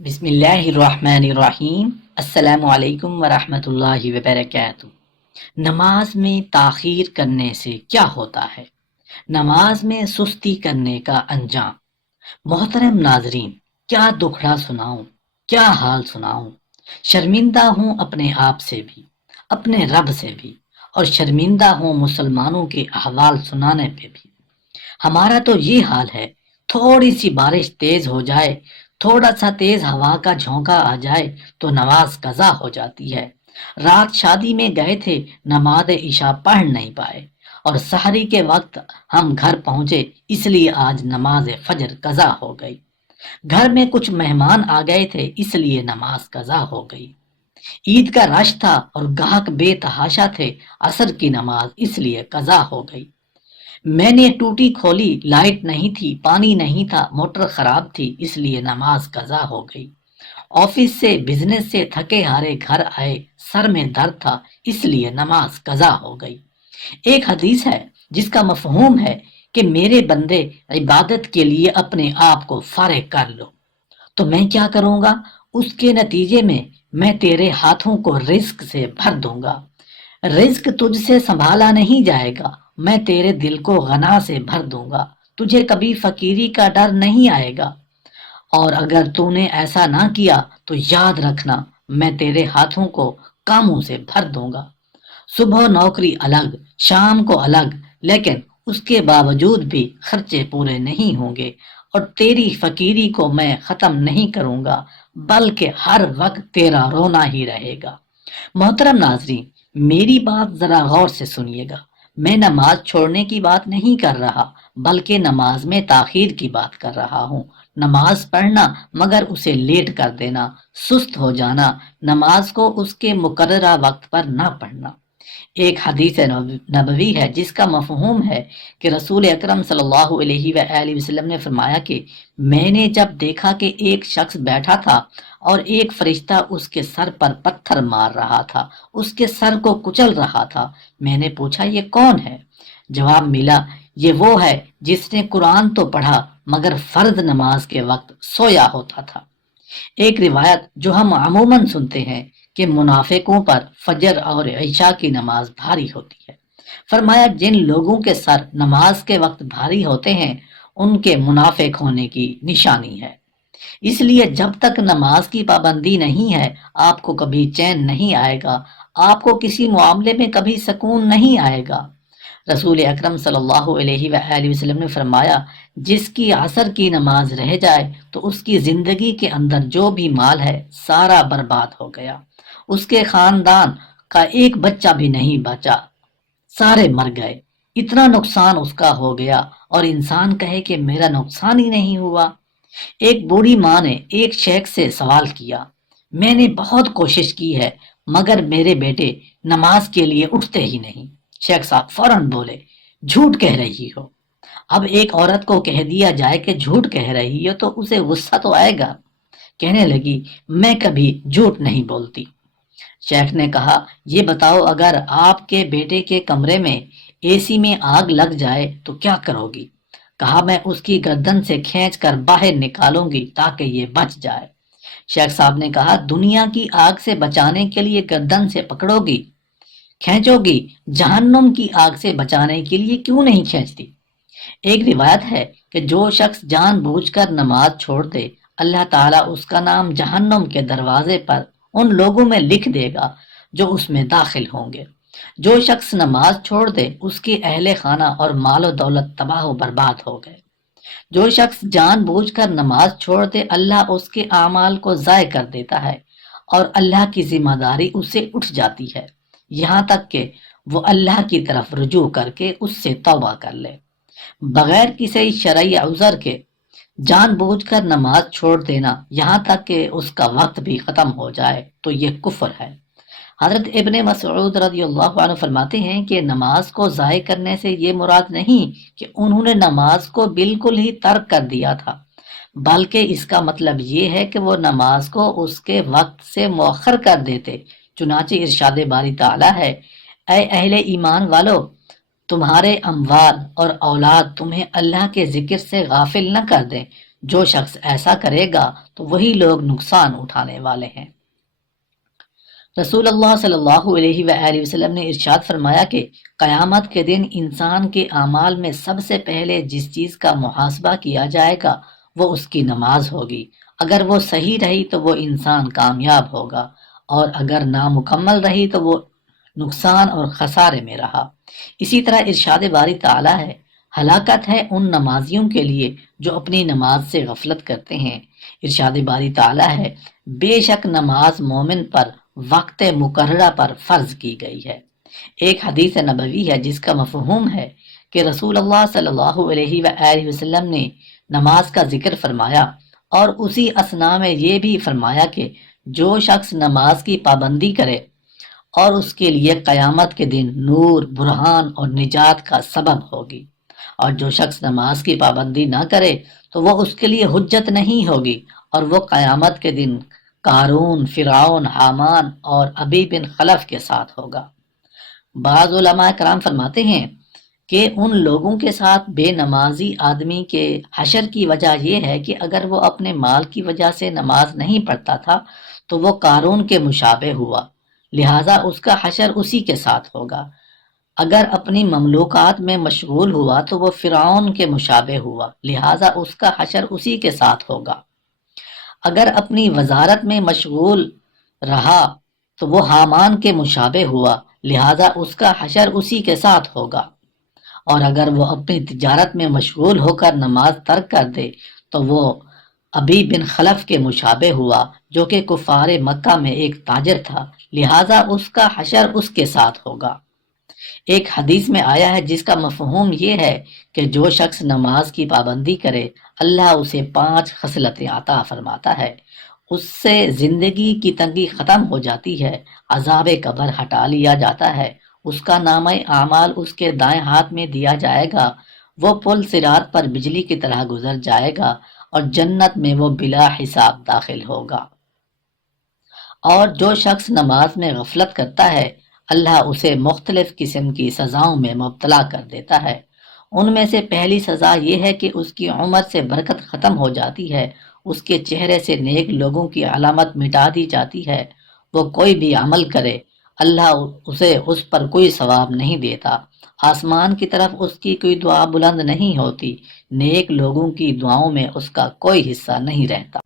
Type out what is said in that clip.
بسم اللہ الرحمن الرحیم۔ السلام علیکم ورحمۃ اللہ وبرکاتہ۔ نماز میں تاخیر کرنے سے کیا ہوتا ہے؟ نماز میں سستی کرنے کا انجام۔ محترم ناظرین، کیا دکھڑا سناؤں، کیا حال سناؤں۔ شرمندہ ہوں اپنے آپ سے بھی، اپنے رب سے بھی، اور شرمندہ ہوں مسلمانوں کے احوال سنانے پہ بھی۔ ہمارا تو یہ حال ہے، تھوڑی سی بارش تیز ہو جائے، تھوڑا سا تیز ہوا کا جھونکا آ جائے تو نماز قضا ہو جاتی ہے۔ رات شادی میں گئے تھے، نماز عشاء پڑھ نہیں پائے، اور سحری کے وقت ہم گھر پہنچے، اس لیے آج نماز فجر قضا ہو گئی۔ گھر میں کچھ مہمان آ گئے تھے، اس لیے نماز قضا ہو گئی۔ عید کا رش تھا اور گاہک بے تحاشا تھے، عصر کی نماز اس لیے قضا ہو گئی۔ میں نے ٹوٹی کھولی، لائٹ نہیں تھی، پانی نہیں تھا، موٹر خراب تھی، اس لیے نماز قضا ہو گئی۔ آفس سے بزنس سے تھکے ہارے گھر آئے، سر میں درد تھا، اس لیے نماز قضا ہو گئی۔ ایک حدیث ہے جس کا مفہوم ہے کہ میرے بندے عبادت کے لیے اپنے آپ کو فارغ کر لو، تو میں کیا کروں گا؟ اس کے نتیجے میں تیرے ہاتھوں کو رزق سے بھر دوں گا۔ رزق تجھ سے سنبھالا نہیں جائے گا، میں تیرے دل کو غنا سے بھر دوں گا، تجھے کبھی فقیری کا ڈر نہیں آئے گا۔ اور اگر تو نے ایسا نہ کیا تو یاد رکھنا، میں تیرے ہاتھوں کو کاموں سے بھر دوں گا۔ صبح نوکری الگ، شام کو الگ، لیکن اس کے باوجود بھی خرچے پورے نہیں ہوں گے، اور تیری فقیری کو میں ختم نہیں کروں گا، بلکہ ہر وقت تیرا رونا ہی رہے گا۔ محترم ناظرین، میری بات ذرا غور سے سنیے گا۔ میں نماز چھوڑنے کی بات نہیں کر رہا، بلکہ نماز میں تاخیر کی بات کر رہا ہوں۔ نماز پڑھنا مگر اسے لیٹ کر دینا، سست ہو جانا، نماز کو اس کے مقررہ وقت پر نہ پڑھنا۔ ایک حدیث نبوی ہے جس کا مفہوم ہے کہ رسول اکرم صلی اللہ علیہ وآلہ وسلم نے فرمایا کہ میں نے جب دیکھا کہ ایک شخص بیٹھا تھا اور ایک فرشتہ اس کے سر پر پتھر مار رہا تھا، اس کے سر کو کچل رہا تھا، میں نے پوچھا یہ کون ہے؟ جواب ملا، یہ وہ ہے جس نے قرآن تو پڑھا مگر فرض نماز کے وقت سویا ہوتا تھا۔ ایک روایت جو ہم عموماً سنتے ہیں کہ منافقوں پر فجر اور عشاء کی نماز بھاری ہوتی ہے۔ فرمایا جن لوگوں کے سر نماز کے وقت بھاری ہوتے ہیں ان کے منافق ہونے کی نشانی ہے۔ اس لیے جب تک نماز کی پابندی نہیں ہے، آپ کو کبھی چین نہیں آئے گا، آپ کو کسی معاملے میں کبھی سکون نہیں آئے گا۔ رسول اکرم صلی اللہ علیہ وآلہ وسلم نے فرمایا جس کی عصر کی نماز رہ جائے تو اس کی زندگی کے اندر جو بھی مال ہے سارا برباد ہو گیا، اس کے خاندان کا ایک بچہ بھی نہیں بچا، سارے مر گئے، اتنا نقصان اس کا ہو گیا، اور انسان کہے کہ میرا نقصان ہی نہیں ہوا۔ ایک بوڑھی ماں نے ایک شیخ سے سوال کیا، میں نے بہت کوشش کی ہے مگر میرے بیٹے نماز کے لیے اٹھتے ہی نہیں۔ شیخ صاحب فوراً بولے، جھوٹ کہہ رہی ہو۔ اب ایک عورت کو کہہ دیا جائے کہ جھوٹ کہہ رہی ہو تو اسے غصہ تو آئے گا۔ کہنے لگی، میں کبھی جھوٹ نہیں بولتی۔ شیخ نے کہا، یہ بتاؤ اگر آپ کے بیٹے کے کمرے میں اے سی میں آگ لگ جائے تو کیا کرو گی؟ کہا، میں اس کی گردن سے کھینچ کر باہر نکالوں گی تاکہ یہ بچ جائے۔ شیخ صاحب نے کہا، دنیا کی آگ سے بچانے کے لیے گردن سے پکڑو گی، کھینچو گی، جہنم کی آگ سے بچانے کے لیے کیوں نہیں کھینچتی؟ ایک روایت ہے کہ جو شخص جان بوجھ کر نماز چھوڑ دے، اللہ تعالیٰ اس کا نام جہنم کے دروازے پر ان لوگوں میں لکھ دے گا جو اس میں داخل ہوں گے۔ جو شخص نماز چھوڑ دے اس کے اہل خانہ اور مال و دولت تباہ و برباد ہو گئے۔ جو شخص جان بوجھ کر نماز چھوڑ دے اللہ اس کے اعمال کو ضائع کر دیتا ہے، اور اللہ کی ذمہ داری اس سے اٹھ جاتی ہے، یہاں تک کہ وہ اللہ کی طرف رجوع کر کے اس سے توبہ کر لے۔ بغیر کسی شرعی عذر کے جان بوجھ کر نماز چھوڑ دینا یہاں تک کہ اس کا وقت بھی ختم ہو جائے تو یہ کفر ہے۔ حضرت ابن مسعود رضی اللہ عنہ فرماتے ہیں کہ نماز کو ضائع کرنے سے یہ مراد نہیں کہ انہوں نے نماز کو بالکل ہی ترک کر دیا تھا، بلکہ اس کا مطلب یہ ہے کہ وہ نماز کو اس کے وقت سے مؤخر کر دیتے۔ چنانچہ ارشاد باری تعالیٰ ہے، اے اہل ایمان والو، تمہارے اموال اور اولاد تمہیں اللہ کے ذکر سے غافل نہ کر دیں، جو شخص ایسا کرے گا تو وہی لوگ نقصان اٹھانے والے ہیں۔ رسول اللہ صلی اللہ علیہ وآلہ وسلم نے ارشاد فرمایا کہ قیامت کے دن انسان کے اعمال میں سب سے پہلے جس چیز کا محاسبہ کیا جائے گا وہ اس کی نماز ہوگی۔ اگر وہ صحیح رہی تو وہ انسان کامیاب ہوگا، اور اگر نامکمل رہی تو وہ نقصان اور خسارے میں رہا۔ اسی طرح ارشاد باری تعالیٰ ہے، ہلاکت ہے ان نمازیوں کے لیے جو اپنی نماز سے غفلت کرتے ہیں۔ ارشاد باری تعالیٰ ہے، بے شک نماز مومن پر وقت مقررہ پر فرض کی گئی ہے۔ ایک حدیث نبوی ہے جس کا مفہوم ہے کہ رسول اللہ صلی اللہ علیہ وآلہ وسلم نے نماز کا ذکر فرمایا، اور اسی اثناء میں یہ بھی فرمایا کہ جو شخص نماز کی پابندی کرے اور اس کے لیے قیامت کے دن نور، برہان اور نجات کا سبب ہوگی، اور جو شخص نماز کی پابندی نہ کرے تو وہ اس کے لیے حجت نہیں ہوگی، اور وہ قیامت کے دن قارون، فرعون، حامان اور ابی بن خلف کے ساتھ ہوگا۔ بعض علماء کرام فرماتے ہیں کہ ان لوگوں کے ساتھ بے نمازی آدمی کے حشر کی وجہ یہ ہے کہ اگر وہ اپنے مال کی وجہ سے نماز نہیں پڑھتا تھا تو وہ قارون کے مشابہ ہوا، لہٰذا اس کا حشر اسی کے ساتھ ہوگا۔ اگر اپنی مملوکات میں مشغول ہوا تو وہ فرعون کے مشابہ ہوا، لہٰذا اس کا حشر اسی کے ساتھ ہوگا۔ اگر اپنی وزارت میں مشغول رہا تو وہ حامان کے مشابہ ہوا، لہٰذا اس کا حشر اسی کے ساتھ ہوگا۔ اور اگر وہ اپنی تجارت میں مشغول ہو کر نماز ترک کر دے تو وہ ابی بن خلف کے مشابہ ہوا، جو کہ کفار مکہ میں ایک تاجر تھا، لہٰذا اس کا حشر اس کے ساتھ ہوگا۔ ایک حدیث میں آیا ہے جس کا مفہوم یہ ہے کہ جو شخص نماز کی پابندی کرے اللہ اسے 5 خصلتیں عطا فرماتا ہے، اس سے زندگی کی تنگی ختم ہو جاتی ہے، عذاب قبر ہٹا لیا جاتا ہے، اس کا نامہ اعمال اس کے دائیں ہاتھ میں دیا جائے گا، وہ پل صراط پر بجلی کی طرح گزر جائے گا، اور جنت میں وہ بلا حساب داخل ہوگا۔ اور جو شخص نماز میں غفلت کرتا ہے اللہ اسے مختلف قسم کی سزاؤں میں مبتلا کر دیتا ہے۔ ان میں سے پہلی سزا یہ ہے کہ اس کی عمر سے برکت ختم ہو جاتی ہے، اس کے چہرے سے نیک لوگوں کی علامت مٹا دی جاتی ہے، وہ کوئی بھی عمل کرے اللہ اسے اس پر کوئی ثواب نہیں دیتا، آسمان کی طرف اس کی کوئی دعا بلند نہیں ہوتی، نیک لوگوں کی دعاؤں میں اس کا کوئی حصہ نہیں رہتا۔